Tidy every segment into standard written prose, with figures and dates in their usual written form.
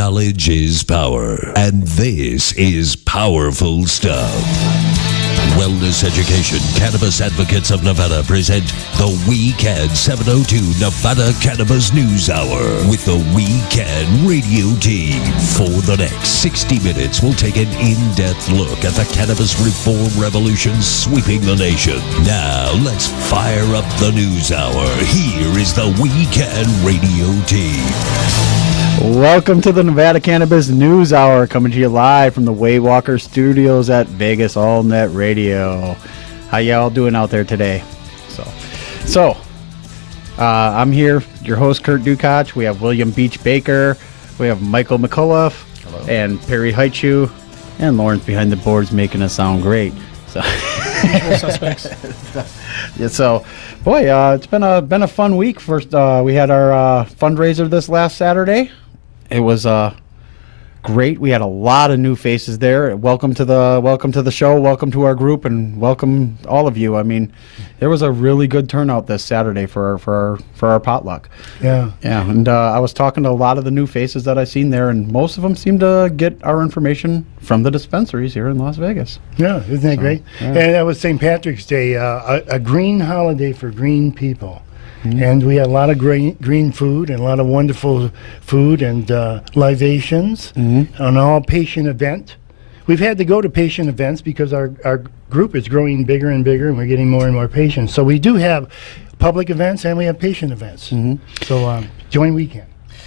Knowledge is power, and this is powerful stuff. Wellness Education Cannabis Advocates of Nevada present the WECAN 702 Nevada Cannabis News Hour with the WECAN radio team. For the next 60 minutes, we'll take an in-depth look at the cannabis reform revolution sweeping the nation. Now, let's fire up the news hour. Here is the WECAN radio team. Welcome to the Nevada Cannabis News Hour, coming to you live from the Waywalker Studios at Vegas All Net Radio. How y'all doing out there today? So, I'm here, your host Kurt Dukach. We have William Beach Baker, we have Michael McCullough, and Perry Heichu, and Lawrence behind the boards making us sound great. So, suspects. Yeah, so, boy, it's been a fun week. First, we had our fundraiser this last Saturday. It was great. We had a lot of new faces there. Welcome to the show. Welcome to our group, and welcome all of you. I mean, there was a really good turnout this Saturday for our potluck. Yeah. And I was talking to a lot of the new faces that I've seen there, and most of them seem to get our information from the dispensaries here in Las Vegas. Yeah, isn't that great? Yeah. And that was St. Patrick's Day, a green holiday for green people. Mm-hmm. And we had a lot of green food and a lot of wonderful food and libations, an all-patient event. We've had to go to patient events because our group is growing bigger and bigger, and we're getting more and more patients. So we do have public events and we have patient events. Mm-hmm. So join WECAN.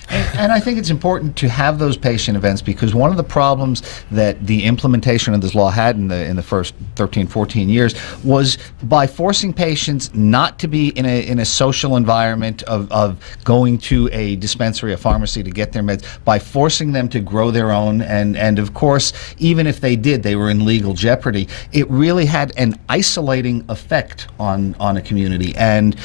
And I think it's important to have those patient events, because one of the problems that the implementation of this law had in the first 13, 14 years was by forcing patients not to be in a social environment of going to a dispensary, a pharmacy to get their meds, by forcing them to grow their own. And of course, even if they did, they were in legal jeopardy. It really had an isolating effect on a community. And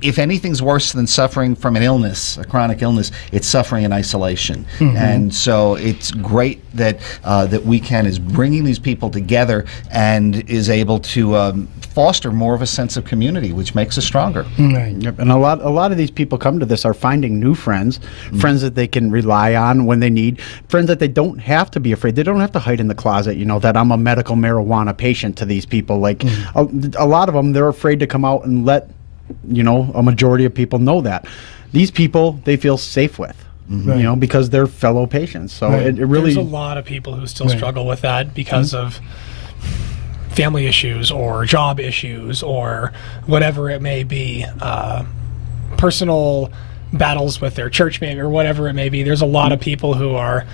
if anything's worse than suffering from an illness, a chronic illness, it's suffering in isolation. Mm-hmm. And so it's great that WECAN is bringing these people together and is able to foster more of a sense of community, which makes us stronger. Right. Yep. And a lot of these people come to this are finding new friends, friends that they can rely on when they need, friends that they don't have to be afraid. They don't have to hide in the closet, that I'm a medical marijuana patient to these people. Like a lot of them, they're afraid to come out and let a majority of people know that. These people, they feel safe with, because they're fellow patients. So it really... There's a lot of people who still struggle with that because of family issues or job issues or whatever it may be, personal battles with their church maybe, or whatever it may be. There's a lot of people who are,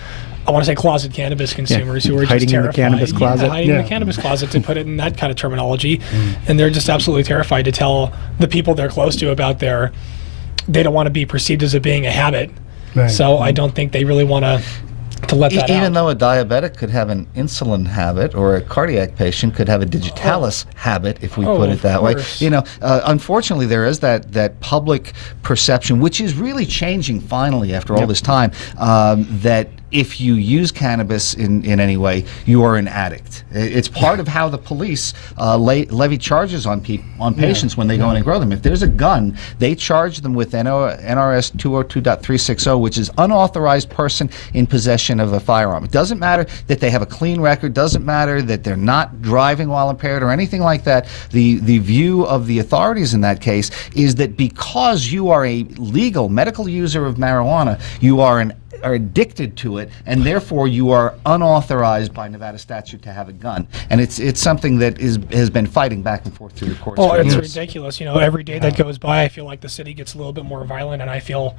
I want to say, closet cannabis consumers who are hiding just terrified. In the cannabis closet. Hiding in the cannabis closet, to put it in that kind of terminology. And they're just absolutely terrified to tell the people they're close to about they don't want to be perceived as it being a habit. Right. So I don't think they really want to let that out. Even though a diabetic could have an insulin habit, or a cardiac patient could have a digitalis habit, if we put it that way. Unfortunately, there is that public perception, which is really changing finally after all this time, that if you use cannabis in any way, you are an addict. It's part of how the police levy charges on patients when they go in and grow them. If there's a gun, they charge them with NRS 202.360, which is unauthorized person in possession of a firearm. It doesn't matter that they have a clean record, doesn't matter that they're not driving while impaired or anything like that. The view of the authorities in that case is that because you are a legal medical user of marijuana, you are addicted to it, and therefore you are unauthorized by Nevada statute to have a gun. And it's something that has been fighting back and forth through the courts. Oh, it's ridiculous. Every day that goes by, I feel like the city gets a little bit more violent, and I feel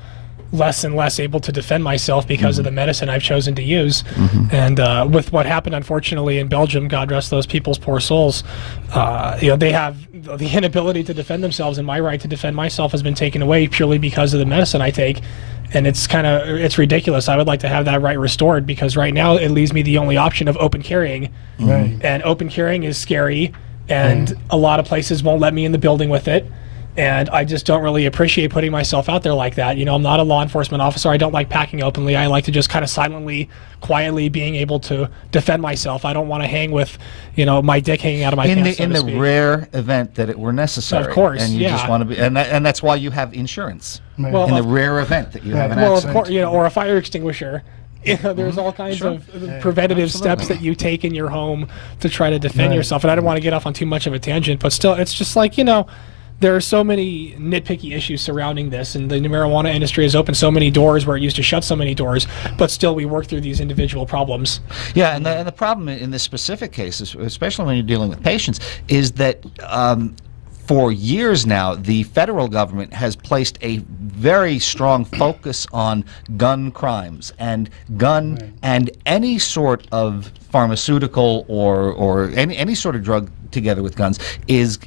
less and less able to defend myself because of the medicine I've chosen to use. And with what happened, unfortunately, in Belgium, God rest those people's poor souls, they have the inability to defend themselves, and my right to defend myself has been taken away purely because of the medicine I take. And it's ridiculous. I would like to have that right restored, because right now it leaves me the only option of open carrying. Right. And open carrying is scary, and a lot of places won't let me in the building with it. And I just don't really appreciate putting myself out there like that. I'm not a law enforcement officer. I don't like packing openly. I like to just kind of silently, quietly being able to defend myself. I don't want to hang with, my dick hanging out of my pants. In the rare event that it were necessary. Of course, and you just want to be, and that's why you have insurance. Well, in the rare event that you have an well, accident. of course, or a fire extinguisher. There's all kinds of preventative steps that you take in your home to try to defend yourself. And I don't want to get off on too much of a tangent, but still, it's just like, there are so many nitpicky issues surrounding this, and the marijuana industry has opened so many doors where it used to shut so many doors, but still we work through these individual problems. Yeah, and the problem in this specific case, especially when you're dealing with patients, is that for years now, the federal government has placed a very strong focus on gun crimes and and any sort of pharmaceutical or any sort of drug together with guns is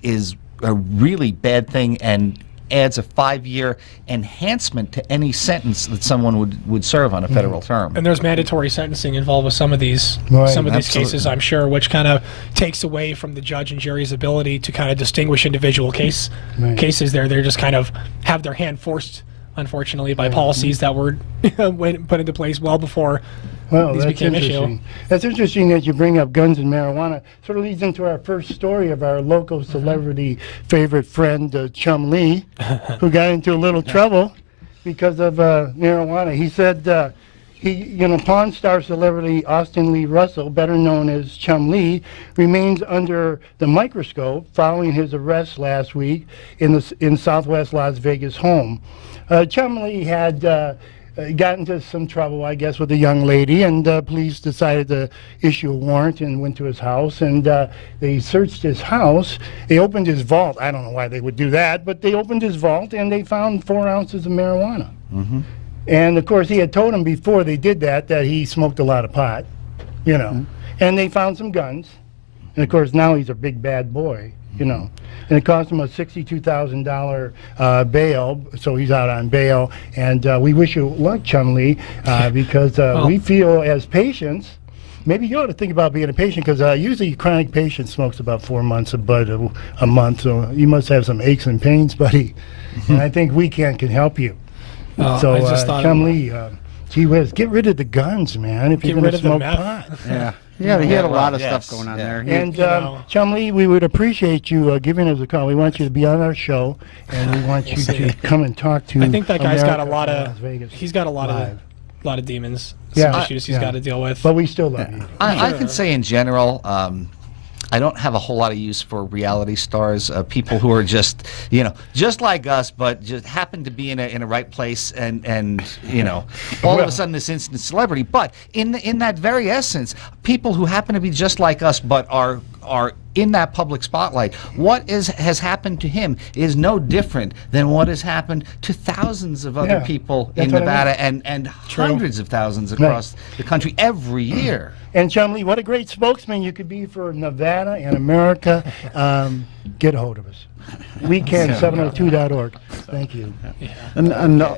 a really bad thing and adds a 5-year enhancement to any sentence that someone would serve on a federal term. And there's mandatory sentencing involved with some of these cases, I'm sure, which kind of takes away from the judge and jury's ability to kind of distinguish individual cases. They're just kind of have their hand forced, unfortunately, by policies that were put into place well before these became an issue. That's interesting that you bring up guns and marijuana. Sort of leads into our first story of our local celebrity favorite friend, Chum Lee, who got into a little trouble because of marijuana. He said Pawn Star celebrity Austin Lee Russell, better known as Chum Lee, remains under the microscope following his arrest last week in Southwest Las Vegas home. Chum Lee had got into some trouble, I guess, with a young lady, and police decided to issue a warrant and went to his house, and they searched his house. They opened his vault. I don't know why they would do that, but they opened his vault, and they found 4 ounces of marijuana. And, of course, he had told them before they did that he smoked a lot of pot, And they found some guns. And, of course, now he's a big bad boy, And it cost him a $62,000 bail, so he's out on bail. And we wish you luck, Chum Lee, because we feel as patients, maybe you ought to think about being a patient, because usually a chronic patient smokes about 4 months of bud a month, so you must have some aches and pains, buddy. And I think WECAN can help you. So, Chum Lee, gee whiz, get rid of the guns, man, if you're going to smoke pot. Yeah, he had a lot of stuff going on there. And Chum Lee, we would appreciate you giving us a call. We want you to be on our show, and we want you to come and talk to. I think that guy's got a lot of. Vegas he's got a lot live. of demons, some issues he's got to deal with. But we still love you. I can say in general, I don't have a whole lot of use for reality stars, people who are just like us, but just happen to be in a right place and all of a sudden this instant celebrity. But in that very essence, people who happen to be just like us, but are in that public spotlight, what has happened to him is no different than what has happened to thousands of other people in Nevada and hundreds of thousands across the country every year. And Chum Lee, what a great spokesman you could be for Nevada and America. Get a hold of us. WECAN702.org. Thank you. And a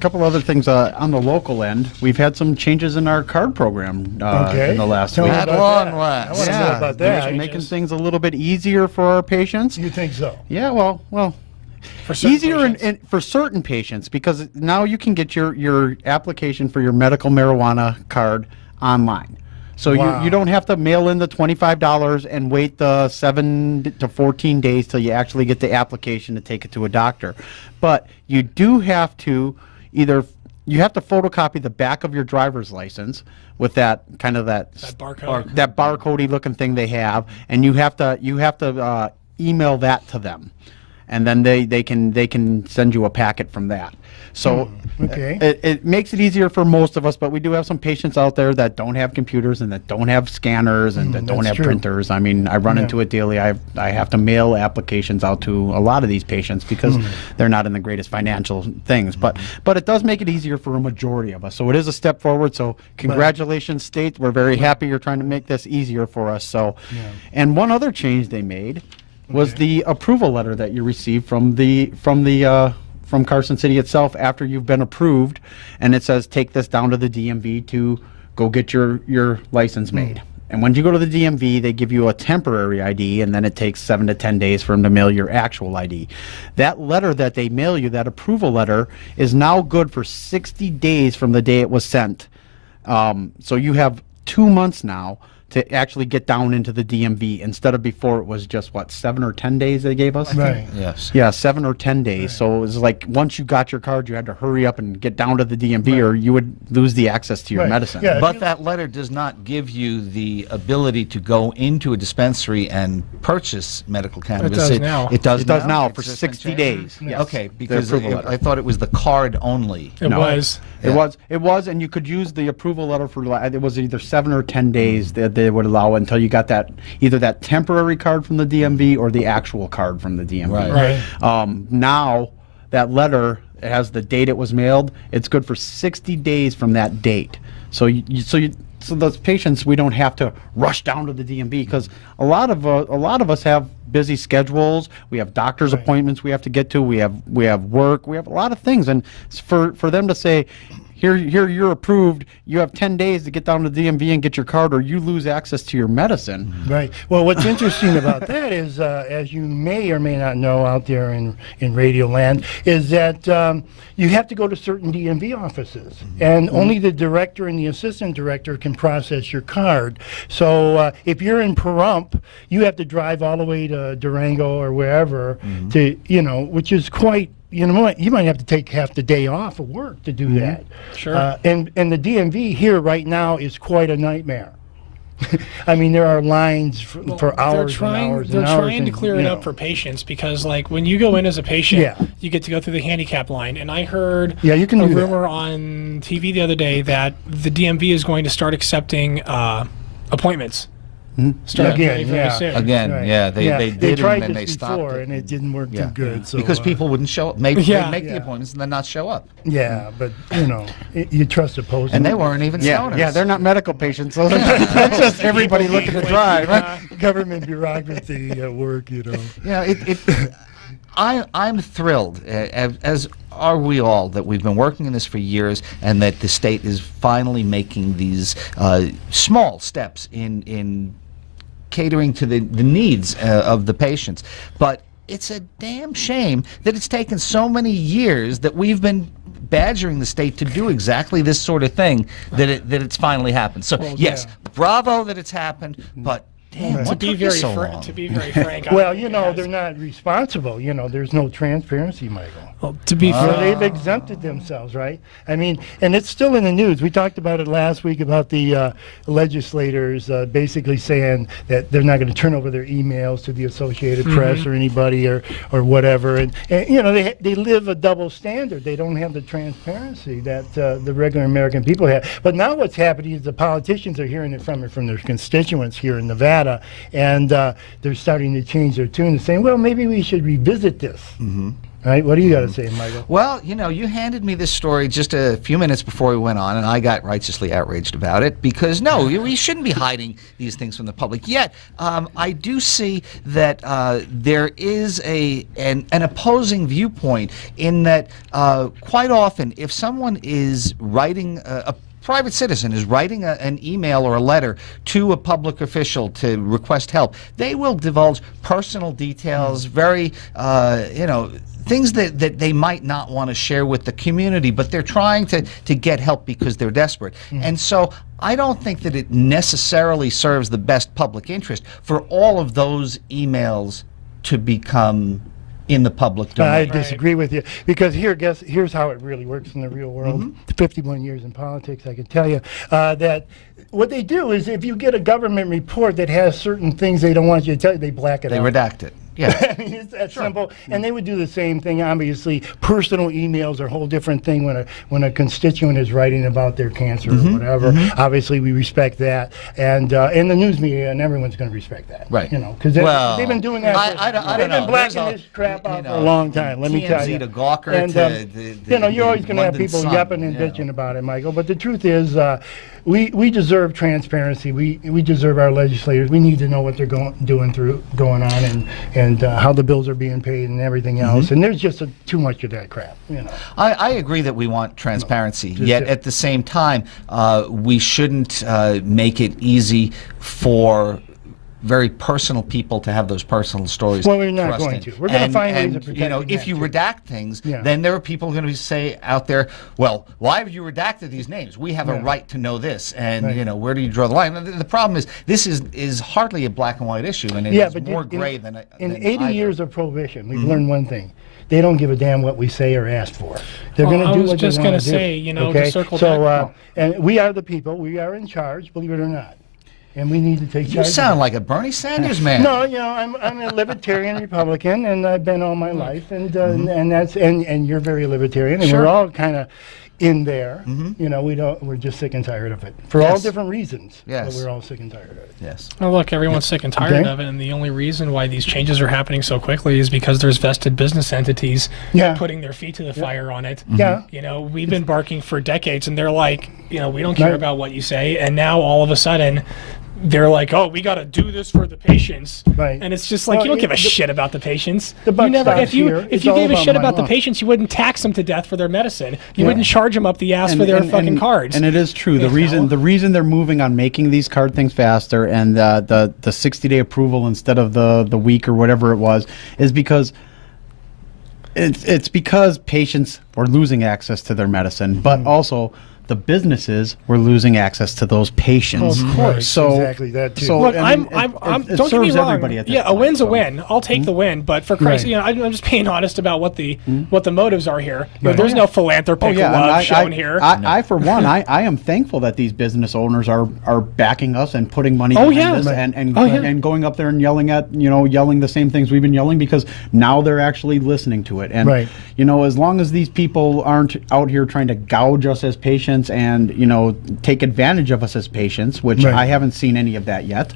couple other things on the local end. We've had some changes in our card program in the last week. At long last. I want to know about that. Making things a little bit easier for our patients. You think so? Yeah, well. Easier for certain patients, because now you can get your application for your medical marijuana card online. So you don't have to mail in the $25 and wait the 7 to 14 days till you actually get the application to take it to a doctor. But you do have to photocopy the back of your driver's license with that barcode, that barcodey looking thing they have, and you have to email that to them, and then they can send you a packet from that. So it makes it easier for most of us, but we do have some patients out there that don't have computers and that don't have scanners and that don't have printers. I mean, I run into it daily. I have to mail applications out to a lot of these patients because they're not in the greatest financial things. But it does make it easier for a majority of us. So it is a step forward. So congratulations, state. We're very happy you're trying to make this easier for us. So, and one other change they made was the approval letter that you received from Carson City itself after you've been approved, and it says take this down to the DMV to go get your license made. And when you go to the DMV, they give you a temporary ID, and then it takes 7 to 10 days for them to mail your actual ID. That letter that they mail you, that approval letter, is now good for 60 days from the day it was sent. So you have 2 months now to actually get down into the DMV instead of before it was just, what, 7 or 10 days they gave us? Right. Yes. Yeah, 7 or 10 days. So it was like once you got your card, you had to hurry up and get down to the DMV or you would lose the access to your Right. medicine. Yeah. But that letter does not give you the ability to go into a dispensary and purchase medical cannabis. does now. It does It does now It's for just been 60 changed? days. Yes. Okay, because approval letter. I thought it was the card only. It No. was. It was, and you could use the approval letter for, it was either 7 or 10 days that they would allow until you got that, either that temporary card from the DMV or the actual card from the DMV. Right. Right. Now, that letter, it has the date it was mailed. It's good for 60 days from that date. So so those patients, we don't have to rush down to the DMV because a lot of us have busy schedules. We have doctor's appointments we have to get to. We have work. We have a lot of things, and for them to say, here you're approved. You have 10 days to get down to the DMV and get your card, or you lose access to your medicine. Right. Well, what's interesting about that is, as you may or may not know out there in Radio Land, is that you have to go to certain DMV offices, and only the director and the assistant director can process your card. So if you're in Pahrump, you have to drive all the way to Durango or wherever to, which is quite. You might have to take half the day off of work to do that. Sure. And the DMV here right now is quite a nightmare. I mean, there are lines for hours and hours They're and hours. trying to clear it up for patients because, like, when you go in as a patient, you get to go through the handicap line. And I heard you can a do that. rumor on TV the other day that the DMV is going to start accepting appointments. Starting very soon. Again, Right. they did tried and then this they stopped before, it. and it didn't work too good. So, because people wouldn't show up, make Yeah. the appointments and then not show up. Yeah, but you trust the post. And they weren't even Yeah, stoners. yeah, they're not medical patients. So that's just everybody looking to drive. government bureaucracy at work. Yeah, I'm thrilled, as are we all, that we've been working in this for years and that the state is finally making these small steps in catering to the needs of the patients. But it's a damn shame that it's taken so many years that we've been badgering the state to do exactly this sort of thing that it's finally happened. So yes, bravo that it's happened, but damn, what took you so long? To be very frank, Well, they're not responsible. There's no transparency, Michael. Well, to be fair, They've exempted themselves, right? I mean, and it's still in the news. We talked about it last week about the legislators basically saying that they're not going to turn over their emails to the Associated Press or anybody or whatever. And they live a double standard. They don't have the transparency that the regular American people have. But now what's happening is the politicians are hearing it from their constituents here in Nevada, and they're starting to change their tune and saying, well, maybe we should revisit this. Right? What do you got to say, Michael? Well, you handed me this story just a few minutes before we went on, and I got righteously outraged about it because, no, we shouldn't be hiding these things from the public. Yet, I do see that there is an opposing viewpoint in that quite often, if someone is writing a private citizen is writing an email or a letter to a public official to request help, they will divulge personal details, very, things that they might not want to share with the community, but they're trying to get help because they're desperate. And so I don't think that it necessarily serves the best public interest for all of those emails to become in the public domain. I disagree with you because here's how it really works in the real world. 51 years in politics, I can tell you that what they do is if you get a government report that has certain things they don't want you to tell you, they black it out. They redact it. Yeah. I mean, it's that simple. And they would do the same thing, obviously. Personal emails are a whole different thing when a constituent is writing about their cancer or whatever. Obviously, we respect that. And in the news media, and everyo's going to respect that. Right. Because they've been doing that. I don't they've know. been blacking this crap out for a long time, let me tell you. TMZ to Gawker And, to you're always going to have London people Sun, yapping and bitching about it, Michael. But the truth is, we deserve transparency. We deserve our legislators. We need to know what they're going on, and how the bills are being paid and everything else. And there's just too much of that crap. I agree that we want transparency, yet at the same time, we shouldn't make it easy for very personal people to have those personal stories. Well, we're not going to. We're going to find ways of protecting if you redact things, then there are people going to say out there, well, why have you redacted these names? We have a right to know this, and where do you draw the line? And the problem is, this is hardly a black and white issue, and it is more gray than in 80 years of prohibition, we've learned one thing. They don't give a damn what we say or ask for. They're going to do what they want to do. I was just going to say, to circle back. And we are the people. We are in charge, believe it or not. And we need to take charge. You sound like a Bernie Sanders man. No, I'm a libertarian Republican, and I've been all my life, and and you're very libertarian, and we're all kind of in there. We're just sick and tired of it for all different reasons. But we're all sick and tired of it. Yes. Well, look, everyone's sick and tired of it, and the only reason why these changes are happening so quickly is because there's vested business entities putting their feet to the fire on it. We've been barking for decades, and they're like, we don't care about what you say, and now all of a sudden, they're like, oh, we got to do this for the patients. Right. And it's just like, you don't give a shit about the patients. The buck stops here. If you gave a shit about the patients, you wouldn't tax them to death for their medicine. You wouldn't charge them up the ass for their fucking cards. And it is true. The reason they're moving on making these card things faster and the 60-day approval instead of the week or whatever it was is because it's because patients were losing access to their medicine, but also the businesses were losing access to those patients. Of course. So exactly that too. So look, it don't get me serves wrong. everybody at this A point, win's a win. I'll take the win, but for Christ, I'm just being honest about what the motives are here. There's no philanthropic love shown here. I for one, I am thankful that these business owners are backing us and putting money behind this and going up there and yelling the same things we've been yelling, because now they're actually listening to it. And as long as these people aren't out here trying to gouge us as patients and take advantage of us as patients, which I haven't seen any of that yet.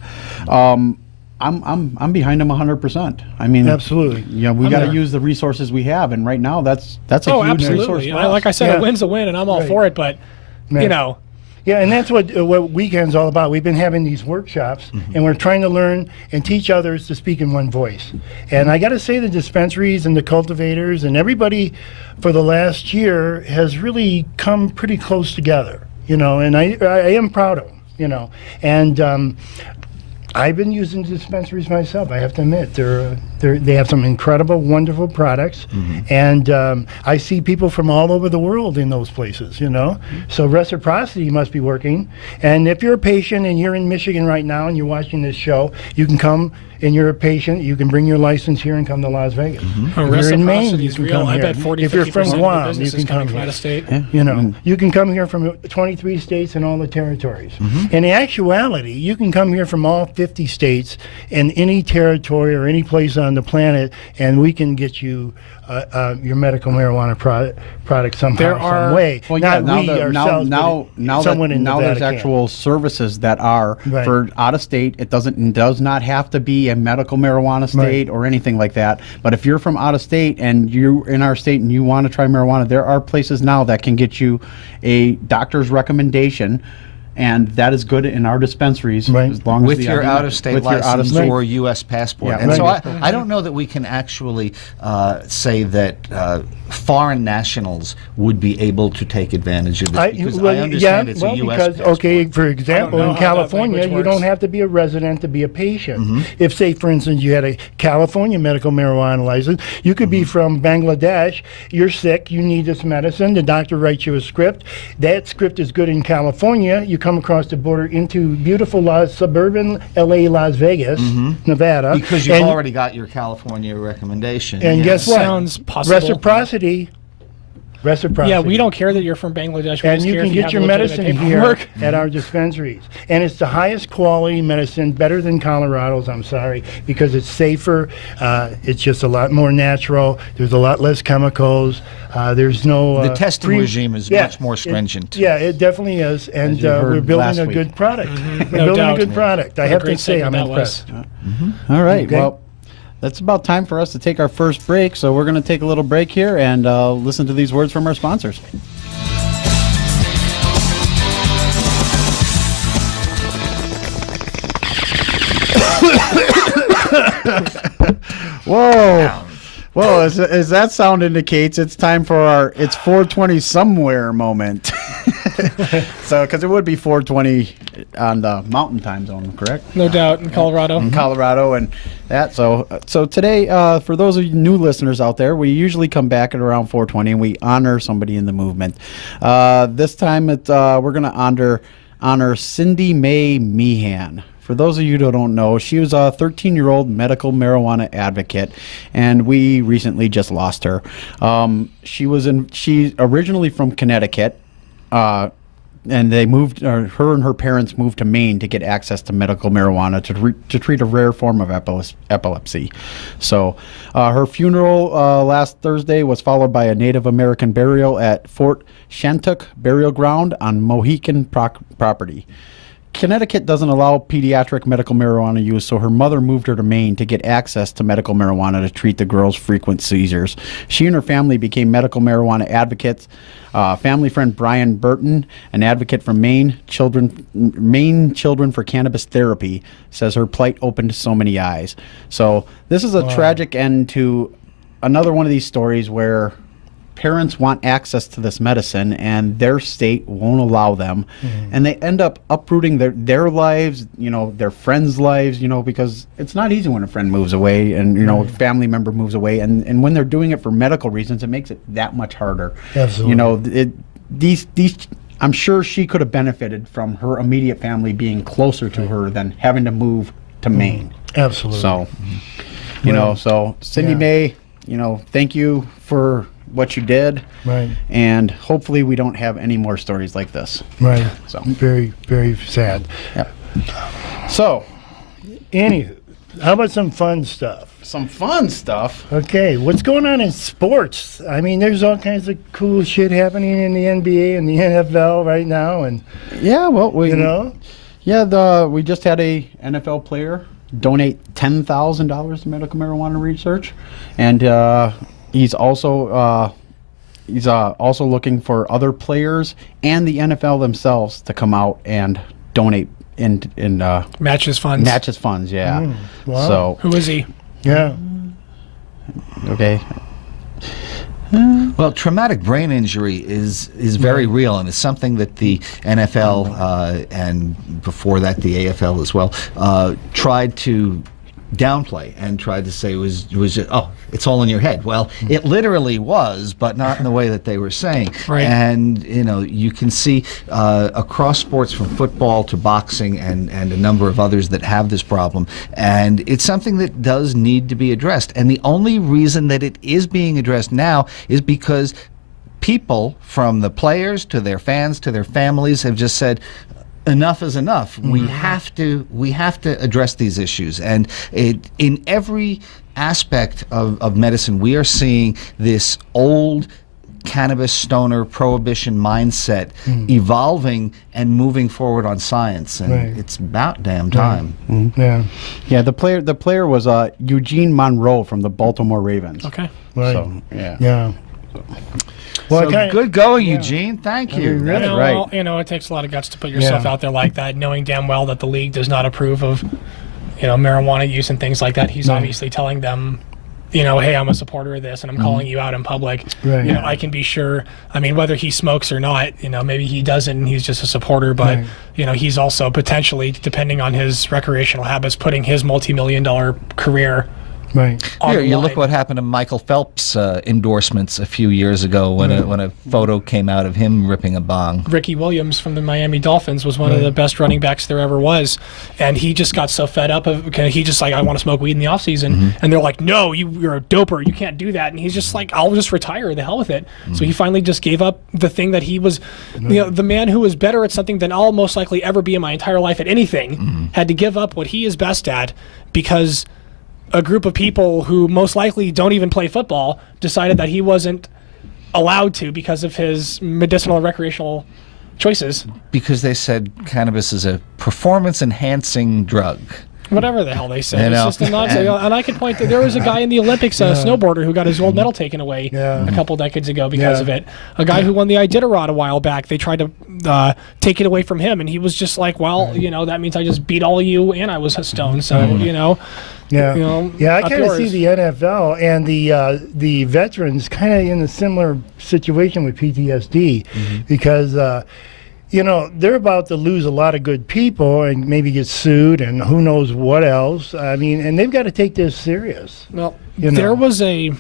I'm behind them 100%. I mean, absolutely. We got to use the resources we have, and right now that's a huge resource for us. Like I said, a win's a win, and I'm all for it. But Yeah, and that's what WECAN's all about. We've been having these workshops, and we're trying to learn and teach others to speak in one voice. And I got to say, the dispensaries and the cultivators and everybody for the last year has really come pretty close together, and I am proud of them, and I've been using dispensaries myself. I have to admit, they have some incredible, wonderful products, and I see people from all over the world in those places. So reciprocity must be working. And if you're a patient and you're in Michigan right now and you're watching this show, you can come. And you're a patient, you can bring your license here and come to Las Vegas. If you're in Maine, you can come here. I bet 40, if you're from Guam, you can come come out of state. You can come here from 23 states and all the territories. In actuality, you can come here from all 50 states and any territory or any place on the planet, and we can get you your medical marijuana product somehow, some way. Well, not now we ourselves, now there's actual services that are for out of state. It does not have to be a medical marijuana state or anything like that. But if you're from out of state and you're in our state and you want to try marijuana, there are places now that can get you a doctor's recommendation. And that is good in our dispensaries, as long with as your out-of-state license or U.S. passport. Yeah, and so I don't know that we can actually say that foreign nationals would be able to take advantage of this, because I understand it's a U.S. passport. Okay, for example, in California, you don't have to be a resident to be a patient. If, say, for instance, you had a California medical marijuana license, you could be from Bangladesh, you're sick, you need this medicine, the doctor writes you a script. That script is good in California. You come across the border into beautiful suburban LA, Las Vegas, Nevada. Because you've already got your California recommendation. And guess what? Sounds possible. Reciprocity. Yeah, we don't care that you're from Bangladesh. And you can get your medicine here at our dispensaries. And it's the highest quality medicine, better than Colorado's, I'm sorry, because it's safer. It's just a lot more natural. There's a lot less chemicals. There's no... the testing regime is much more stringent. It definitely is. And we're building a good product. We're building a good product. I have to say, I'm impressed. All right, well... That's about time for us to take our first break, so we're going to take a little break here and listen to these words from our sponsors. Whoa. Well, as that sound indicates, it's time for our "It's 4:20 somewhere" moment. So, because it would be 4:20 on the Mountain Time Zone, correct? No doubt, in Colorado. In Colorado, and that. So today, for those of you new listeners out there, we usually come back at around 4:20 and we honor somebody in the movement. This time, we're going to honor Cindy Mae Meehan. For those of you who don't know, she was a 13-year-old medical marijuana advocate, and we recently just lost her. She's originally from Connecticut, and they moved. Her and her parents moved to Maine to get access to medical marijuana to treat a rare form of epilepsy. So, her funeral last Thursday was followed by a Native American burial at Fort Shantuk Burial Ground on Mohican property. Connecticut doesn't allow pediatric medical marijuana use, so her mother moved her to Maine to get access to medical marijuana to treat the girl's frequent seizures. She and her family became medical marijuana advocates. Family friend Brian Burton, an advocate from Maine Children for Cannabis Therapy, says her plight opened so many eyes. So this is a tragic end to another one of these stories where parents want access to this medicine and their state won't allow them, and they end up uprooting their lives, their friends' lives, because it's not easy when a friend moves away and a family member moves away, and when they're doing it for medical reasons, it makes it that much harder. Absolutely. These I'm sure she could have benefited from her immediate family being closer to her than having to move to Maine. Absolutely. So so Cindy Mae, thank you for what you did, right? And hopefully we don't have any more stories like this, right? So very, very sad. Yep. So, anywho, how about some fun stuff? Okay, what's going on in sports? I mean, there's all kinds of cool shit happening in the NBA and the NFL right now, and we just had a NFL player donate $10,000 to medical marijuana research, and he's also looking for other players and the NFL themselves to come out and donate in matches funds. Yeah. Wow. So who is he? Yeah. Okay. Well, traumatic brain injury is very real, and it's something that the NFL and before that the AFL as well tried to downplay and tried to say was just, it's all in your head. Well, it literally was, but not in the way that they were saying. Right. And you can see across sports, from football to boxing and a number of others that have this problem, and it's something that does need to be addressed. And the only reason that it is being addressed now is because people, from the players to their fans to their families, have just said, enough is enough. We have to address these issues, and in every aspect of medicine, we are seeing this old cannabis stoner prohibition mindset evolving and moving forward on science, and it's about damn time. Yeah. The player was Eugene Monroe from the Baltimore Ravens. Okay. Right. So, Yeah. Well, good going, Eugene. Thank you. Right. It takes a lot of guts to put yourself out there like that, knowing damn well that the league does not approve of, marijuana use and things like that. He's obviously telling them, hey, I'm a supporter of this, and I'm calling you out in public. Right. I can be sure. I mean, whether he smokes or not, maybe he doesn't, and he's just a supporter. But he's also potentially, depending on his recreational habits, putting his multi-million-dollar career. Right. Here, you look what happened to Michael Phelps' endorsements a few years ago when a photo came out of him ripping a bong. Ricky Williams from the Miami Dolphins was one of the best running backs there ever was, and he just got so fed up of. He just I want to smoke weed in the off season, and they're like, no, you're a doper, you can't do that, and he's just like, I'll just retire, the hell with it. So he finally just gave up the thing that he was, the man who was better at something than I'll most likely ever be in my entire life at anything, had to give up what he is best at because a group of people who most likely don't even play football decided that he wasn't allowed to because of his medicinal and recreational choices. Because they said cannabis is a performance-enhancing drug. Whatever the hell they say. You know? It's just a nonsense. And I could point to, there was a guy in the Olympics, a snowboarder, who got his gold medal taken away a couple decades ago because of it. A guy who won the Iditarod a while back, they tried to take it away from him, and he was just like, well, that means I just beat all of you and I was a stone, so, Yeah, I kind of yours. see the NFL and the veterans kind of in a similar situation with PTSD because they're about to lose a lot of good people and maybe get sued and who knows what else. I mean, and they've got to take this serious. Well, there was a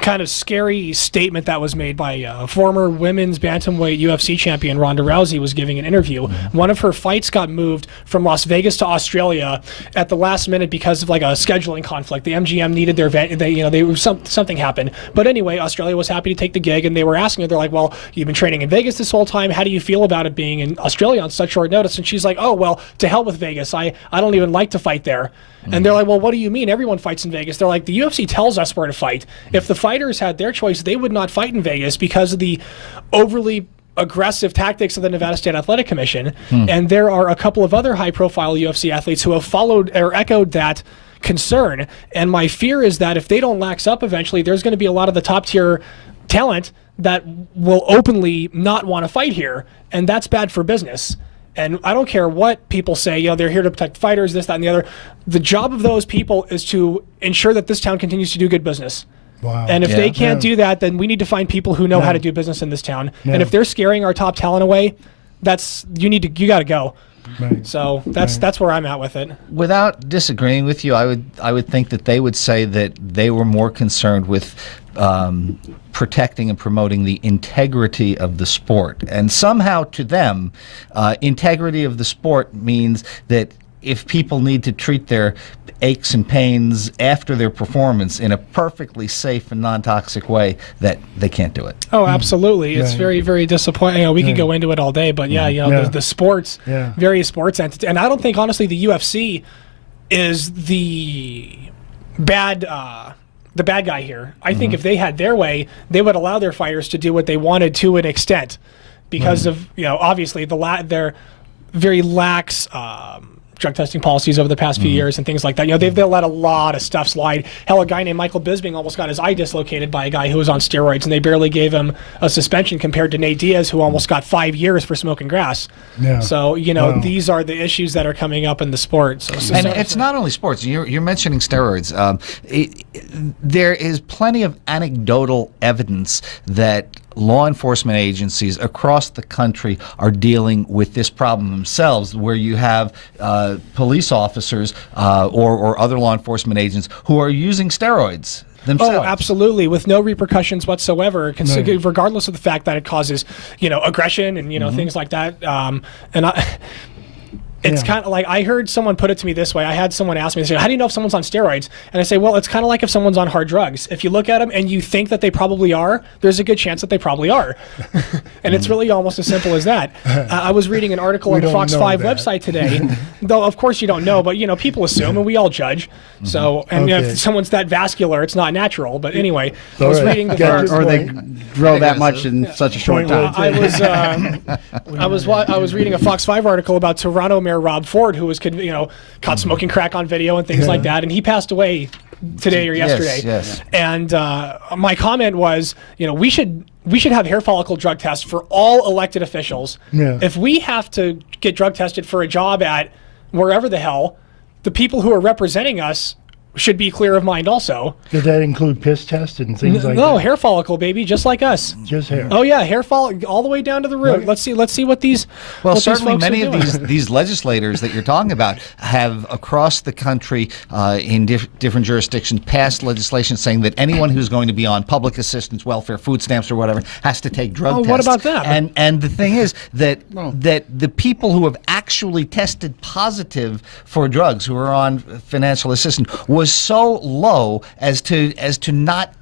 kind of scary statement that was made by former women's bantamweight UFC champion Ronda Rousey was giving an interview. One of her fights got moved from Las Vegas to Australia at the last minute because of like a scheduling conflict. The MGM needed their something happened. But anyway, Australia was happy to take the gig, and they were asking her, they're like, well, you've been training in Vegas this whole time. How do you feel about it being in Australia on such short notice? And she's like, oh, well, to hell with Vegas. I don't even like to fight there. And they're like, well, what do you mean? Everyone fights in Vegas. They're like, the UFC tells us where to fight. If the fighters had their choice, they would not fight in Vegas because of the overly aggressive tactics of the Nevada State Athletic Commission. And there are a couple of other high-profile UFC athletes who have followed or echoed that concern. And my fear is that if they don't lax up eventually, there's going to be a lot of the top-tier talent that will openly not want to fight here. And that's bad for business. And I don't care what people say, they're here to protect fighters, this, that, and the other. The job of those people is to ensure that this town continues to do good business. Wow. And if they can't do that, then we need to find people who know how to do business in this town. And if they're scaring our top talent away, you got to go. Right. So that's where I'm at with it. Without disagreeing with you, I would think that they would say that they were more concerned with protecting and promoting the integrity of the sport. And somehow to them, integrity of the sport means that if people need to treat their aches and pains after their performance in a perfectly safe and non-toxic way, that they can't do it. Oh, absolutely. It's very, very disappointing. We could go into it all day, but the sports, various sports entities. And I don't think, honestly, the UFC is the bad guy here. I think if they had their way, they would allow their fighters to do what they wanted to an extent because of, obviously their very lax drug testing policies over the past few years and things like that. They've let a lot of stuff slide. Hell, a guy named Michael Bisping almost got his eye dislocated by a guy who was on steroids, and they barely gave him a suspension compared to Nate Diaz, who almost got 5 years for smoking grass. Yeah. So, these are the issues that are coming up in the sport. So it's not only sports. You're mentioning steroids. There is plenty of anecdotal evidence that law enforcement agencies across the country are dealing with this problem themselves, where you have police officers or other law enforcement agents who are using steroids themselves. Oh, absolutely, with no repercussions whatsoever, regardless of the fact that it causes, aggression and things like that. It's kind of like, I heard someone put it to me this way. I had someone ask me, they say, how do you know if someone's on steroids? And I say, well, it's kind of like if someone's on hard drugs. If you look at them and you think that they probably are, there's a good chance that they probably are. And it's really almost as simple as that. I was reading an article on the Fox 5 website today, though of course you don't know, but people assume and we all judge. So, and if someone's that vascular, it's not natural. But anyway, I was reading the or they grow that much in such a short time. I was reading a Fox 5 article about Toronto Mayor Rob Ford, who was caught smoking crack on video and things like that, and he passed away today or yesterday. Yes. And my comment was, we should have hair follicle drug tests for all elected officials. Yeah. If we have to get drug tested for a job at wherever the hell, the people who are representing us should be clear of mind also. Does that include piss tests and things like that? No, hair follicle, baby, just like us. Just hair. Oh yeah, hair follicle all the way down to the root. Right. Let's see what these. Well, what certainly these many of these legislators that you're talking about have across the country in different jurisdictions passed legislation saying that anyone who's going to be on public assistance, welfare, food stamps, or whatever has to take drug tests. What about them? And the thing is that the people who have actually tested positive for drugs, who are on financial assistance, was so low as to not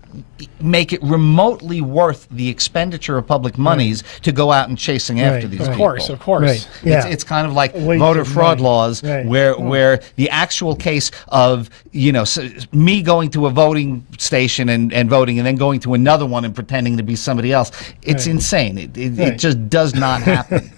make it remotely worth the expenditure of public monies to go out and chasing after these people. Of course. Right. Yeah. It's kind of like Waste voter of fraud money. laws, Right. where the actual case of me going to a voting station and voting, and then going to another one and pretending to be somebody else, it's insane. It just does not happen.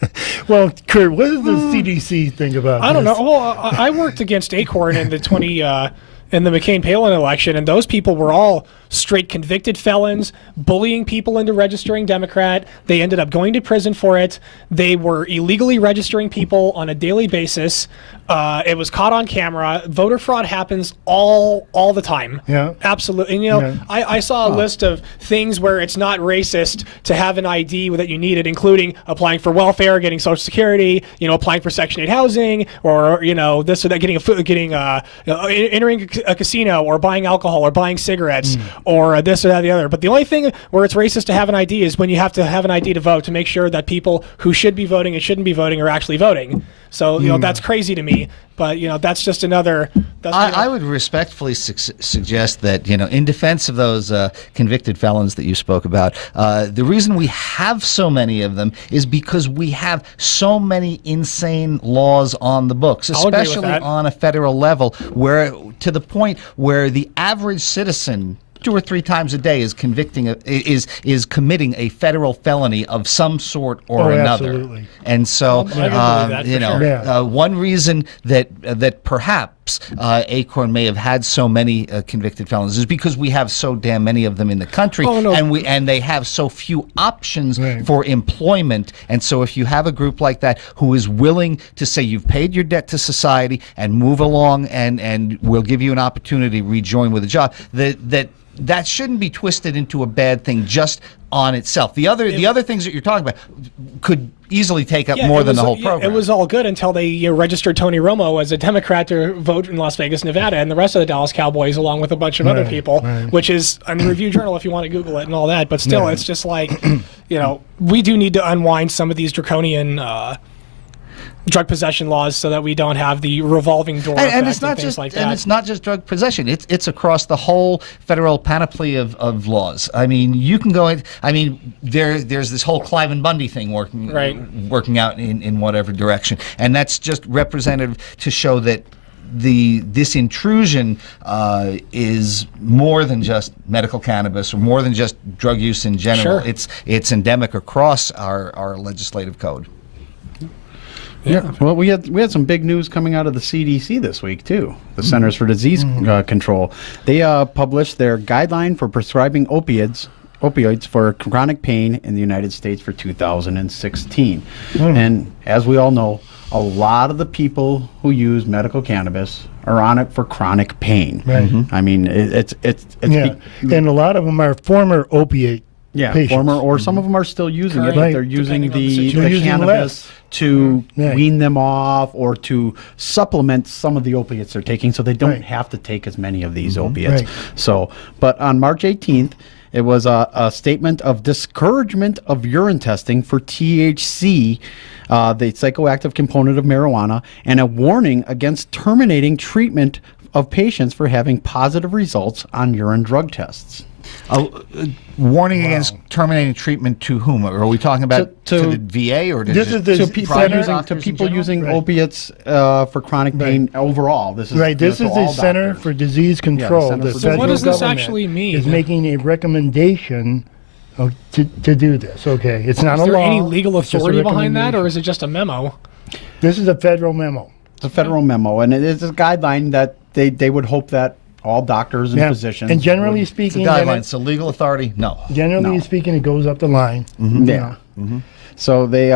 Well, Kurt, what does the CDC think about I don't this? know. Well, I worked against Acorn in the in the McCain-Palin election, and those people were all straight convicted felons, bullying people into registering Democrat. They ended up going to prison for it. They were illegally registering people on a daily basis. It was caught on camera. Voter fraud happens all the time. Yeah. Absolutely. And, I saw a list of things where it's not racist to have an ID that you needed, including applying for welfare, getting Social Security, applying for Section 8 housing, or this or that, entering a casino, or buying alcohol, or buying cigarettes, or this or that or the other. But the only thing where it's racist to have an ID is when you have to have an ID to vote, to make sure that people who should be voting and shouldn't be voting are actually voting. So that's crazy to me, but that's just another. I would respectfully suggest that in defense of those convicted felons that you spoke about, the reason we have so many of them is because we have so many insane laws on the books, especially on a federal level, where to the point where the average citizen 2 or 3 times a day is committing a federal felony of some sort or another. Absolutely. And so, one reason that perhaps Acorn may have had so many convicted felons is because we have so damn many of them in the country, and they have so few options for employment. And so, if you have a group like that who is willing to say you've paid your debt to society and move along, and we'll give you an opportunity to rejoin with a job, that shouldn't be twisted into a bad thing just on itself. The other things that you're talking about could easily take up more than the whole program. It was all good until they registered Tony Romo as a Democrat to vote in Las Vegas, Nevada, and the rest of the Dallas Cowboys, along with a bunch of other people, which is on the Review Journal if you want to Google it and all that. But still, it's just like, we do need to unwind some of these draconian drug possession laws so that we don't have the revolving door and it's not things just like that. and it's not just drug possession. It's across the whole federal panoply of laws. I mean, you can go in. I mean, there's this whole Clive and Bundy thing working out in whatever direction, and that's just representative to show that this intrusion is more than just medical cannabis, or more than just drug use in general. Sure. It's endemic across our legislative code. Yeah. Well, we had some big news coming out of the CDC this week too. The Centers for Disease Control. They published their guideline for prescribing opioids for chronic pain in the United States for 2016. And as we all know, a lot of the people who use medical cannabis are on it for chronic pain. Right. I mean, it's and a lot of them are former opiate patients. former, or some of them are still using it, but Right. they're using Depending on the using cannabis less. to Right. wean them off, or to supplement some of the opiates they're taking, so they don't Right. have to take as many of these opiates. Right. So, but on March 18th, it was a statement of discouragement of urine testing for THC, the psychoactive component of marijuana, and a warning against terminating treatment of patients for having positive results on urine drug tests. Warning against terminating treatment to whom? Are we talking about to the VA or This is the To people using opiates for chronic pain overall. This is This is the Center doctors. for Disease Control. Center The for federal what does this government actually mean? Is making a recommendation to do this. Okay, it's not Is a there law. any legal it's just a authority behind that, or recommendation. is it just a memo? This is a federal memo. It's a federal memo, and it is a guideline that they would hope that all doctors and physicians. And generally would- speaking, It's a then guideline. So legal authority? No. generally No. speaking, it goes up the line. Yeah. So they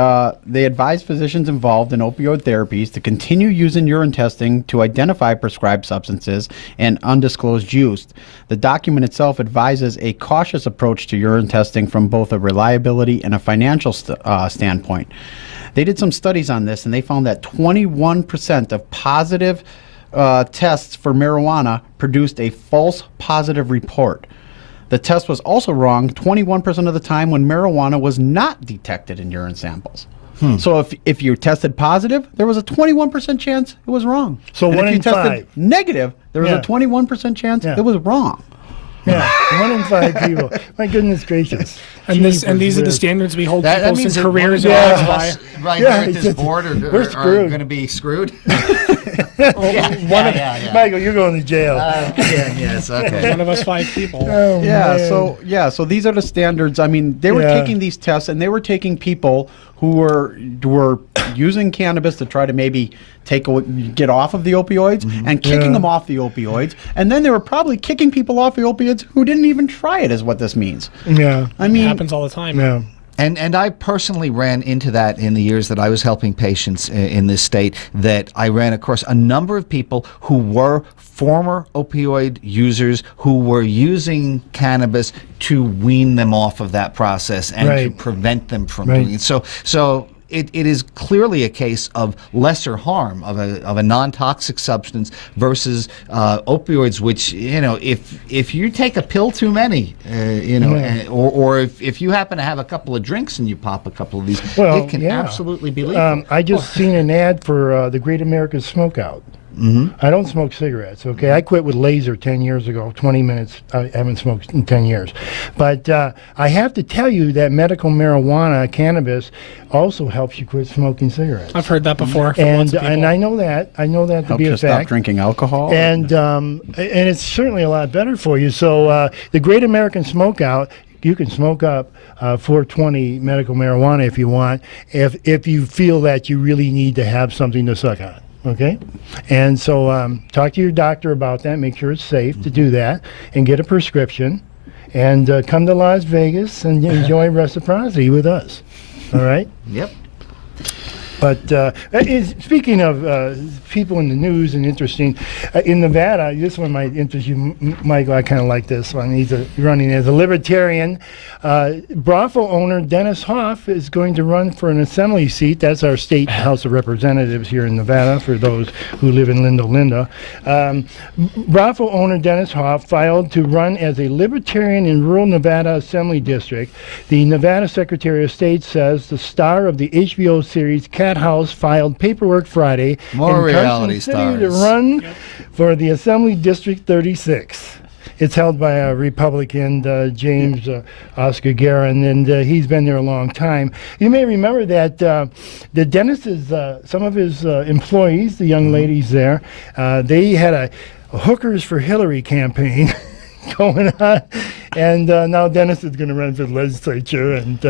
advise physicians involved in opioid therapies to continue using urine testing to identify prescribed substances and undisclosed use. The document itself advises a cautious approach to urine testing from both a reliability and a financial standpoint. They did some studies on this, and they found that 21% of positive tests for marijuana produced a false positive report. The test was also wrong 21% of the time when marijuana was not detected in urine samples. So if you tested positive, there was a 21% chance it was wrong. So and one if you in tested 5. negative, there was Yeah. a 21% chance Yeah. it was wrong. Yeah, 1 in 5 people. My goodness gracious. And these are the Jeepers, standards we hold That people's means that careers one and of lives by. us right Yeah, here at this board are screwed. going to be screwed. Michael, you're going to jail. Yes, okay. One of us 5 people. Oh, man. So these are the standards. I mean, they were Yeah. taking these tests, and they were taking people who were using cannabis to try to maybe get off of the opioids and kicking them off the opioids, and then they were probably kicking people off the opioids who didn't even try it. Is what this means. Yeah. I It mean, happens all the time. Yeah. And I personally ran into that in the years that I was helping patients in this state, that I ran across a number of people who were former opioid users who were using cannabis to wean them off of that process and to Right. prevent them from Right. doing it. So it is clearly a case of lesser harm, of a non-toxic substance versus opioids, which, if you take a pill too many, or if you happen to have a couple of drinks and you pop a couple of these, Well, it can yeah. absolutely be lethal. I just seen an ad for the Great American Smokeout. I don't smoke cigarettes, okay? I quit with laser 10 years ago, 20 minutes. I haven't smoked in 10 years. But I have to tell you that medical marijuana, cannabis, also helps you quit smoking cigarettes. I've heard that before. From lots And of people. I know that. I know that to helps be you a stop fact. drinking alcohol. And it's certainly a lot better for you. So the Great American Smokeout, you can smoke up 420 medical marijuana if you want, if you feel that you really need to have something to suck on. Okay, and so talk to your doctor about that. Make sure it's safe to do that, and get a prescription, and come to Las Vegas and enjoy reciprocity with us. All right. Yep. But speaking of people in the news and interesting, in Nevada, this one might interest you, Michael. I kind of like this one. He's running as a libertarian. Brothel owner Dennis Hoff is going to run for an assembly seat. That's our state House of Representatives here in Nevada, for those who live in Linda. Brothel owner Dennis Hoff filed to run as a libertarian in rural Nevada Assembly District. The Nevada Secretary of State says the star of the HBO series Cat House filed paperwork Friday More in reality Carson City to stars. run for the Assembly District 36. It's held by a Republican, James Oscar Guerin, and he's been there a long time. You may remember that the Dennis's, some of his employees, the young ladies there, they had a Hookers for Hillary campaign going on, and now Dennis is going to run for the legislature, and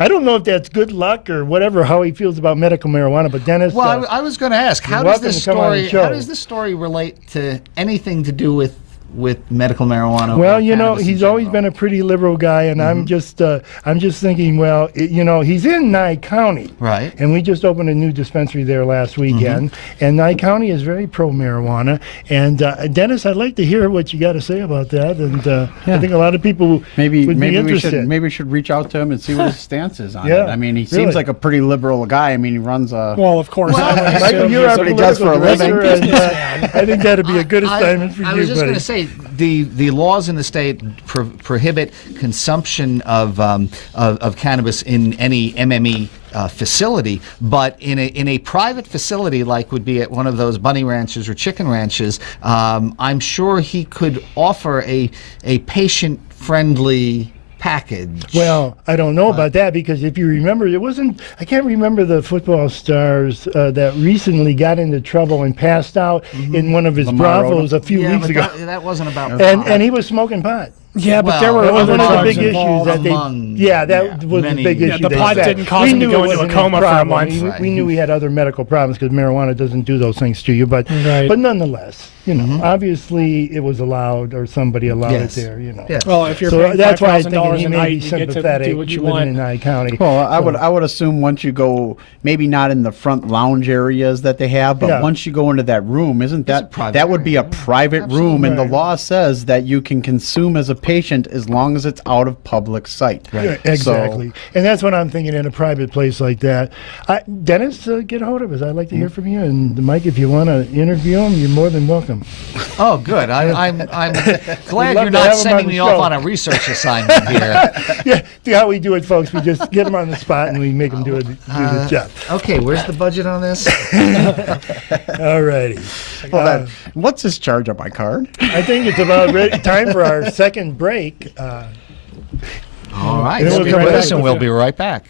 I don't know if that's good luck or whatever, how he feels about medical marijuana, but Dennis... Well, I was going to ask, how you're does welcome this to come on the story show. how does this story relate to anything to do with medical marijuana? Well, or you know, cannabis in he's always general? been a pretty liberal guy, and I'm just thinking, well, he's in Nye County, Right. and we just opened a new dispensary there last weekend, and Nye County is very pro marijuana. And Dennis, I'd like to hear what you got to say about that, and I think a lot of people Maybe would be interested. we should reach out to him and see what his stance is on Yeah, it. I mean, he really. seems like a pretty liberal guy. I mean, he runs a. Well, of course. I would Michael, assume you're he's our what he does political for a living. director, and I think that'd be a good assignment for I you, was just buddy. going to say the laws in the state prohibit consumption of cannabis in any MME facility, but in a private facility, like would be at one of those bunny ranches or chicken ranches, I'm sure he could offer a patient-friendly package. Well, I don't know about that, because if you remember, I can't remember the football stars that recently got into trouble and passed out in one of his Lamar brothels a few yeah, weeks but ago. that wasn't about And he was smoking pot. Yeah, but Well, there were That was other one of the drugs big issues involved. that they. among, That was many- the big Yeah, issue. the they pot said. didn't cause We him to knew go it into a wasn't his coma for a problem. month. Right. We knew he had other medical problems because marijuana doesn't do those things to you. But nonetheless, obviously it was allowed, or somebody allowed Yes. it there. Yes. Well, if you're So paying that's why I think $5,000 he a may night, be you get to sympathetic. do what you living in want. Nye County. Well, I would assume once you go, maybe not in the front lounge areas that they have, but Yeah. once you go into that room, isn't a that private that would be a area. private room, and the Right. law says that you can consume as a patient as long as it's out of public sight. Yeah, exactly. And that's what I'm thinking in a private place like that. Dennis, get a hold of us. I'd like to hear from you. And Mike, if you want to interview him, you're more than welcome. Oh, good. I'm glad love you're to not have him on sending the me show. off on a research assignment here. Yeah, see how we do it, folks. We just get him on the spot and we make him do the job. Okay, where's the budget on this? All righty. Well, what's this charge on my card? I think it's about time for our second break. All right. And we'll Stay come with back us and with we'll that. be right back.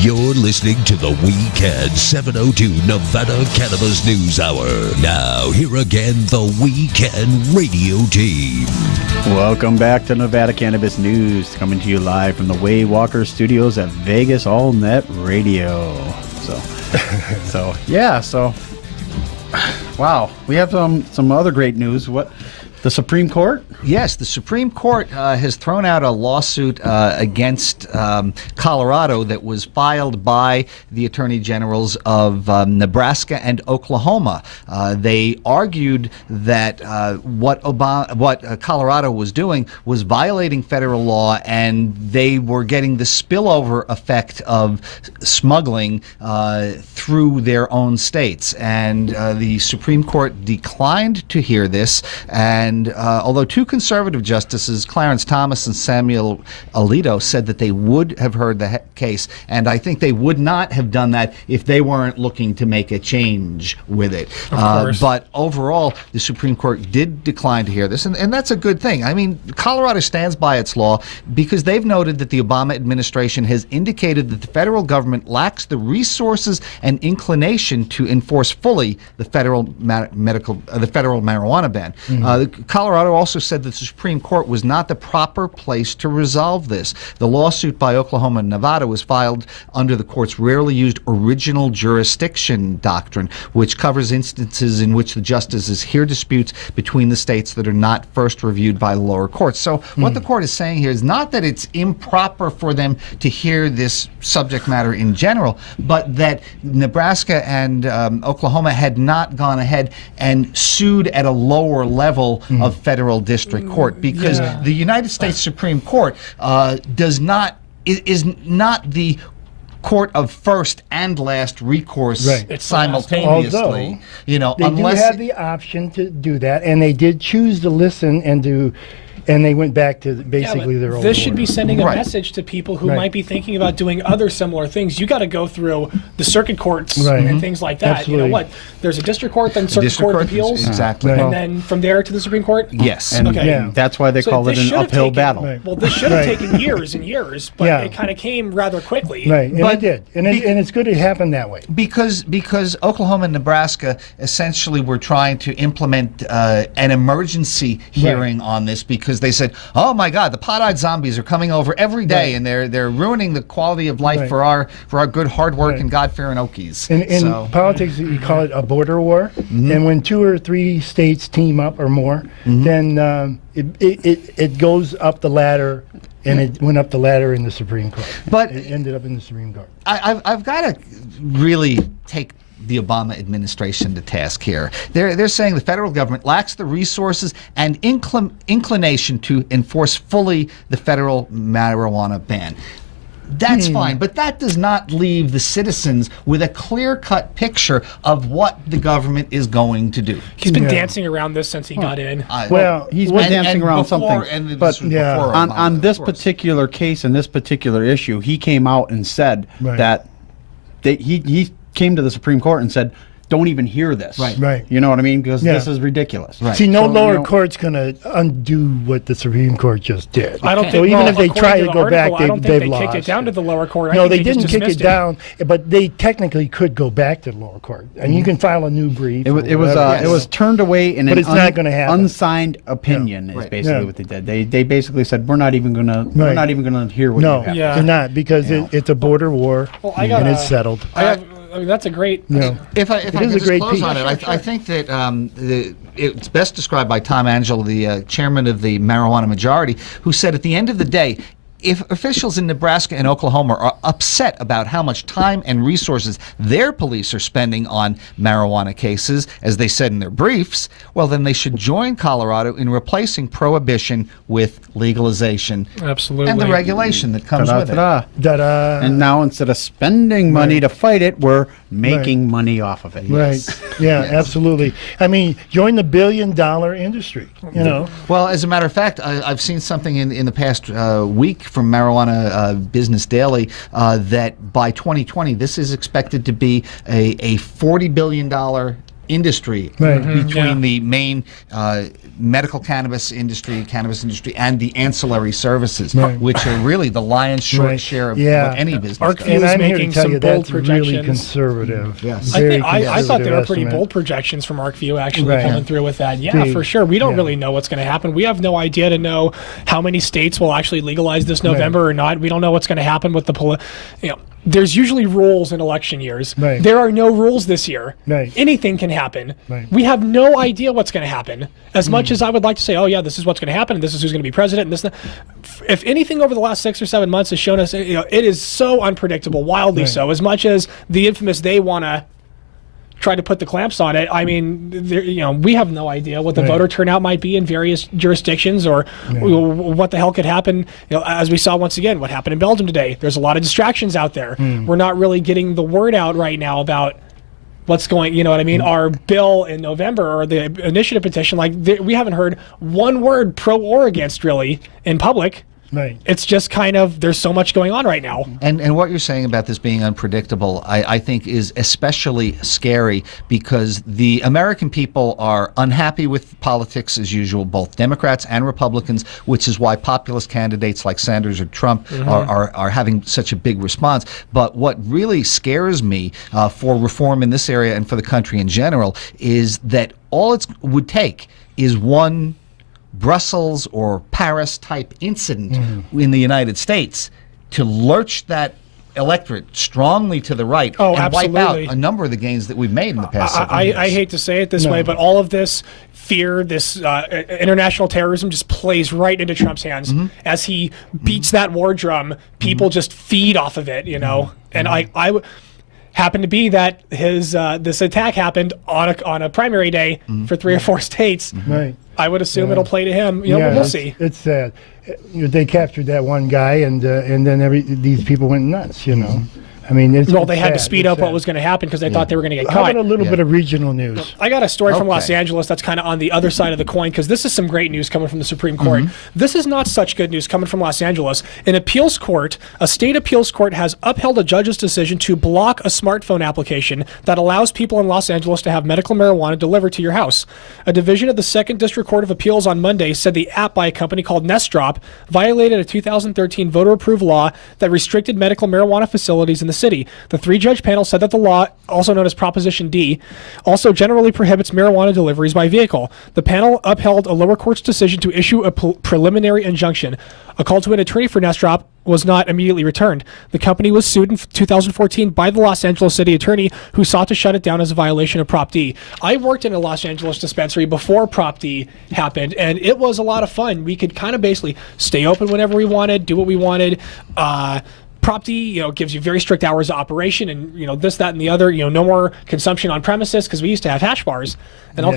You're listening to the WECAN 702 Nevada Cannabis News Hour. Now, here again, the WECAN radio team. Welcome back to Nevada Cannabis News, coming to you live from the Way Walker Studios at Vegas All Net Radio. So, wow, we have some other great news. What? The Supreme Court? Yes, the Supreme Court has thrown out a lawsuit against Colorado that was filed by the Attorney Generals of Nebraska and Oklahoma. They argued that what Colorado was doing was violating federal law, and they were getting the spillover effect of smuggling through their own states. And the Supreme Court declined to hear this, and although two conservative justices, Clarence Thomas and Samuel Alito, said that they would have heard the case, and I think they would not have done that if they weren't looking to make a change with it. Of course. But overall, the Supreme Court did decline to hear this, and that's a good thing. I mean, Colorado stands by its law because they've noted that the Obama administration has indicated that the federal government lacks the resources and inclination to enforce fully the federal marijuana ban. Colorado also said that the Supreme Court was not the proper place to resolve this. The lawsuit by Oklahoma and Nevada was filed under the court's rarely used original jurisdiction doctrine, which covers instances in which the justices hear disputes between the states that are not first reviewed by the lower courts. So what the court is saying here is not that it's improper for them to hear this subject matter in general, but that Nebraska and Oklahoma had not gone ahead and sued at a lower level of federal district court, because the United States Supreme Court is not the court of first and last recourse simultaneously. Although, you know, they do have the option to do that, and they did choose to listen and they went back to basically their old This should order. be sending a Right. message to people who Right. might be thinking about doing other similar things. You got to go through the circuit courts Right. and things like that. Absolutely. You know what? There's a district court, then circuit District court of court, appeals, exactly. Right. and then from there to the Supreme Court. Yes. And Okay. Yeah. that's why they So call it this an should have uphill taken- battle. Right. Well, this should have Right. taken years and years, but Yeah. it kind of came rather quickly. Right, and But it did, and it's good it happened that way. Because Oklahoma and Nebraska essentially were trying to implement an emergency hearing on this, because they said, "Oh my God, the pot-eyed zombies are coming over every day, Right. and they're ruining the quality of life Right. for our good hard work Right. and God-fearing Okies." In So- politics, you call it a border war, and when 2 or 3 states team up or more, then it goes up the ladder, and it went up the ladder in the Supreme Court. But- it ended up in the Supreme Court. I've got to really take the Obama administration to task here. They're saying the federal government lacks the resources and inclination to enforce fully the federal marijuana ban. That's fine, but that does not leave the citizens with a clear-cut picture of what the government is going to do. He's been Yeah. dancing around this since he got in. Well, He's been dancing around before, something. and this But was Yeah. before on Obama, this of course. particular case and this particular issue, he came out and said Right. that he came to the Supreme Court and said, "Don't even hear this." Right. You know what I mean? Because Yeah. this is ridiculous. Right. See, no So, you lower know- court's going to undo what the Supreme Court just did. I don't So think. even well, if they according try to the go back, article, I don't they've think they kicked it lost. down to the lower court. I No, think they just didn't kick it dismissed down, but they technically could go back to the lower court, and you can file a new brief. It was or it was whatever. it was turned away in But an it's not gonna happen. unsigned opinion is Right. basically Yeah. what they did. They basically said we're not even gonna hear what No, you have. Yeah. they're not, because it's a border war, Well, I and gotta- it's settled. I mean, that's a great. No. If I is could a just great close piece. on it, I think that it's best described by Tom Angelo, the chairman of the Marijuana Majority, who said at the end of the day, if officials in Nebraska and Oklahoma are upset about how much time and resources their police are spending on marijuana cases, as they said in their briefs, well, then they should join Colorado in replacing prohibition with legalization. Absolutely. And the regulation that comes with it. Da-da. And now instead of spending money to fight it, we're making money off of it. Right. Yeah, absolutely. I mean, join the billion-dollar industry, you know. Well, as a matter of fact, I've seen something in the past week from Marijuana Business Daily that by 2020, this is expected to be a $40 billion industry between the main medical cannabis industry, and the ancillary services, which are really the lion's share of what any business does. And I'm here to making tell some you bold that's really projections. conservative. Yes. I thought they were conservative pretty estimate. bold projections from ArcView actually Right. coming through with that. Yeah, Big. for sure. We don't Yeah. really know what's going to happen. We have no idea to know how many states will actually legalize this November or not. We don't know what's going to happen with the there's usually rules in election years. Right. There are no rules this year. Right. Anything can happen. Right. We have no idea what's going to happen. As much as I would like to say, oh yeah, this is what's going to happen, and this is who's going to be president, and this. If anything over the last 6 or 7 months has shown us, it is so unpredictable, wildly so. As much as the infamous they want to try to put the clamps on it. I mean, we have no idea what the voter turnout might be in various jurisdictions, or what the hell could happen. As we saw once again, what happened in Belgium today. There's a lot of distractions out there. We're not really getting the word out right now about what's going. You know what I mean? Our bill in November, or the initiative petition, we haven't heard one word pro or against really in public. Right. It's just kind of, there's so much going on right now. And what you're saying about this being unpredictable, I think is especially scary, because the American people are unhappy with politics as usual, both Democrats and Republicans, which is why populist candidates like Sanders or Trump are having such a big response. But what really scares me for reform in this area and for the country in general is that all it would take is one Brussels or Paris type incident in the United States to lurch that electorate strongly to the right and wipe out a number of the gains that we've made in the past 7 years. I hate to say it this way, but all of this fear, this international terrorism just plays right into Trump's hands. As he beats that war drum, people just feed off of it, And I happened to be that his this attack happened on a primary day for 3 or 4 states. Right. I would assume it'll play to him. We'll see. It's sad. They captured that one guy, and then these people went nuts. I mean, they had to speed up what was going to happen because they thought they were going to get How caught. about a little bit of regional news? I got a story from Los Angeles that's kind of on the other side of the coin, because this is some great news coming from the Supreme Court. This is not such good news coming from Los Angeles. An appeals court, a state appeals court, has upheld a judge's decision to block a smartphone application that allows people in Los Angeles to have medical marijuana delivered to your house. A division of the 2nd District Court of Appeals on Monday said the app by a company called Nestdrop violated a 2013 voter-approved law that restricted medical marijuana facilities in the city. The 3-judge panel said that the law, also known as Proposition D, also generally prohibits marijuana deliveries by vehicle. The panel upheld a lower court's decision to issue a preliminary injunction. A call to an attorney for Nestdrop was not immediately returned. The company was sued in 2014 by the Los Angeles city attorney, who sought to shut it down as a violation of Prop D. I worked in a Los Angeles dispensary before Prop D happened, and it was a lot of fun. We could kind of basically stay open whenever we wanted, do what we wanted. Prop D, gives you very strict hours of operation, and this, that, and the other. No more consumption on premises, because we used to have hash bars and all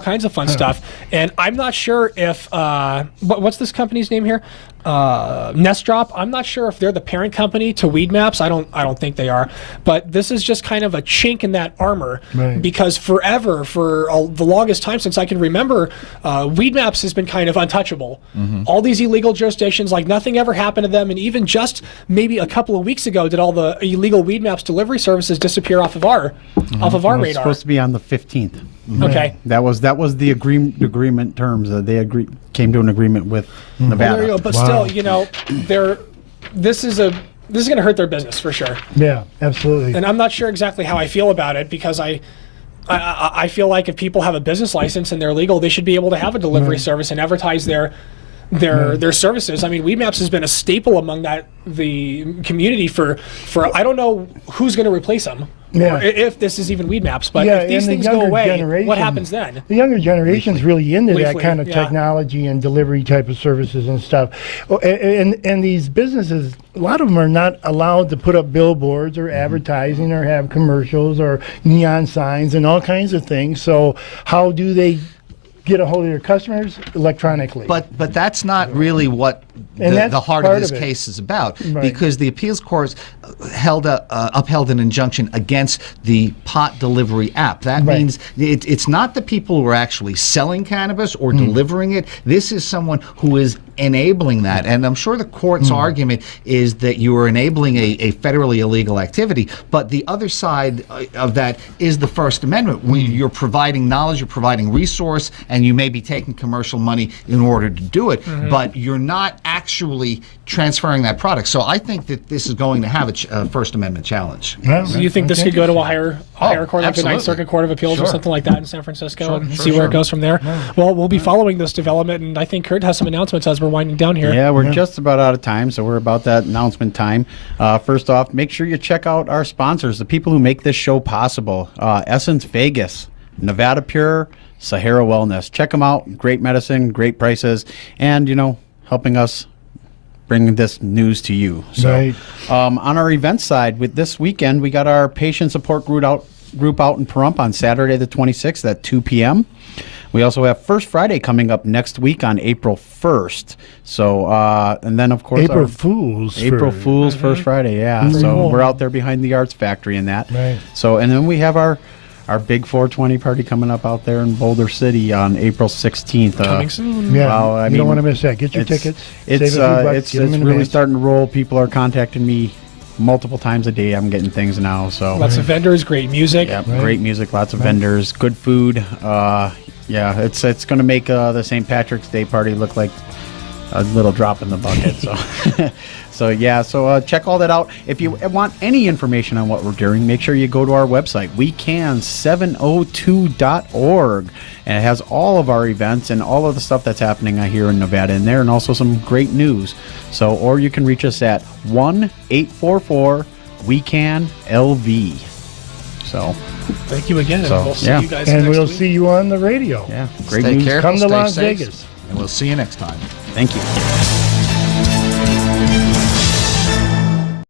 kinds of fun stuff. And I'm not sure if what's this company's name here? Nestdrop. I'm not sure if they're the parent company to Weed Maps. I don't think they are. But this is just kind of a chink in that armor, because forever, for the longest time since I can remember, Weed Maps has been kind of untouchable. All these illegal jurisdictions, like nothing ever happened to them, and even just maybe a couple of weeks ago did all the illegal Weed Maps delivery services disappear off of our radar. It's supposed to be on the 15th. Okay. That was the agreement terms. They came to an agreement with Nevada. Well, there you go. But still, this is going to hurt their business for sure. Yeah, absolutely. And I'm not sure exactly how I feel about it, because I feel like if people have a business license and they're legal, they should be able to have a delivery service and advertise their services. I mean, Weed Maps has been a staple among the community for I don't know who's going to replace them. Yeah. Or if this is even weed maps. But Yeah, if these and the things go younger away, generation- what happens then? The younger generation's really into that Leafly, kind of yeah. technology and delivery type of services and stuff. Oh, and these businesses, a lot of them are not allowed to put up billboards or advertising or have commercials or neon signs and all kinds of things. So how do they get a hold of their customers? Electronically. But that's not really what And that's the heart of part this of it. case is about, Right. because the appeals court upheld an injunction against the pot delivery app. That Right. means it's not the people who are actually selling cannabis or delivering it. This is someone who is enabling that. And I'm sure the court's argument is that you are enabling a federally illegal activity. But the other side of that is the First Amendment. When you're providing knowledge, you're providing resource, and you may be taking commercial money in order to do it, but you're not actually transferring that product. So I think that this is going to have a First Amendment challenge. Well, Do you think this could go to a higher court, like the Ninth absolutely. Circuit Court of Appeals or Sure. something like that in San Francisco, and Sure, see where sure. it goes from there? Well, we'll be following this development, and I think Kurt has some announcements as we're winding down here. Yeah, we're just about out of time, so we're about that announcement time. First off, make sure you check out our sponsors, the people who make this show possible. Essence Vegas, Nevada Pure, Sahara Wellness. Check them out. Great medicine, great prices, and, helping us bring this news to you. So, Right. on our event side, with this weekend, we got our patient support group out in Pahrump on Saturday the 26th at 2 p.m. We also have First Friday coming up next week on April 1st. So, and then, of course, April Fools. First Friday, yeah. So cool. we're out there behind the Arts Factory and that. Right. So, and then we have our big 420 party coming up out there in Boulder City on April 16th. Coming soon. Yeah, Wow, I you mean, don't want to miss that. Get your tickets. It's save a few bucks, it's get 'em in really advance. starting to roll. People are contacting me multiple times a day. I'm getting things now. So Lots of vendors, great music. yeah, great music, lots of vendors, good food. Yeah, it's going to make the St. Patrick's Day party look like a little drop in the bucket. So, check all that out. If you want any information on what we're doing, make sure you go to our website, WECAN702.org, and it has all of our events and all of the stuff that's happening here in Nevada in there, and also some great news. So, or you can reach us at 1-844-WECAN-LV. So, Thank you again. So, and we'll see yeah. you guys And next we'll week. see you on the radio. yeah, great Stay news. careful, Come to stay Las safe, Vegas. and we'll see you next time. Thank you.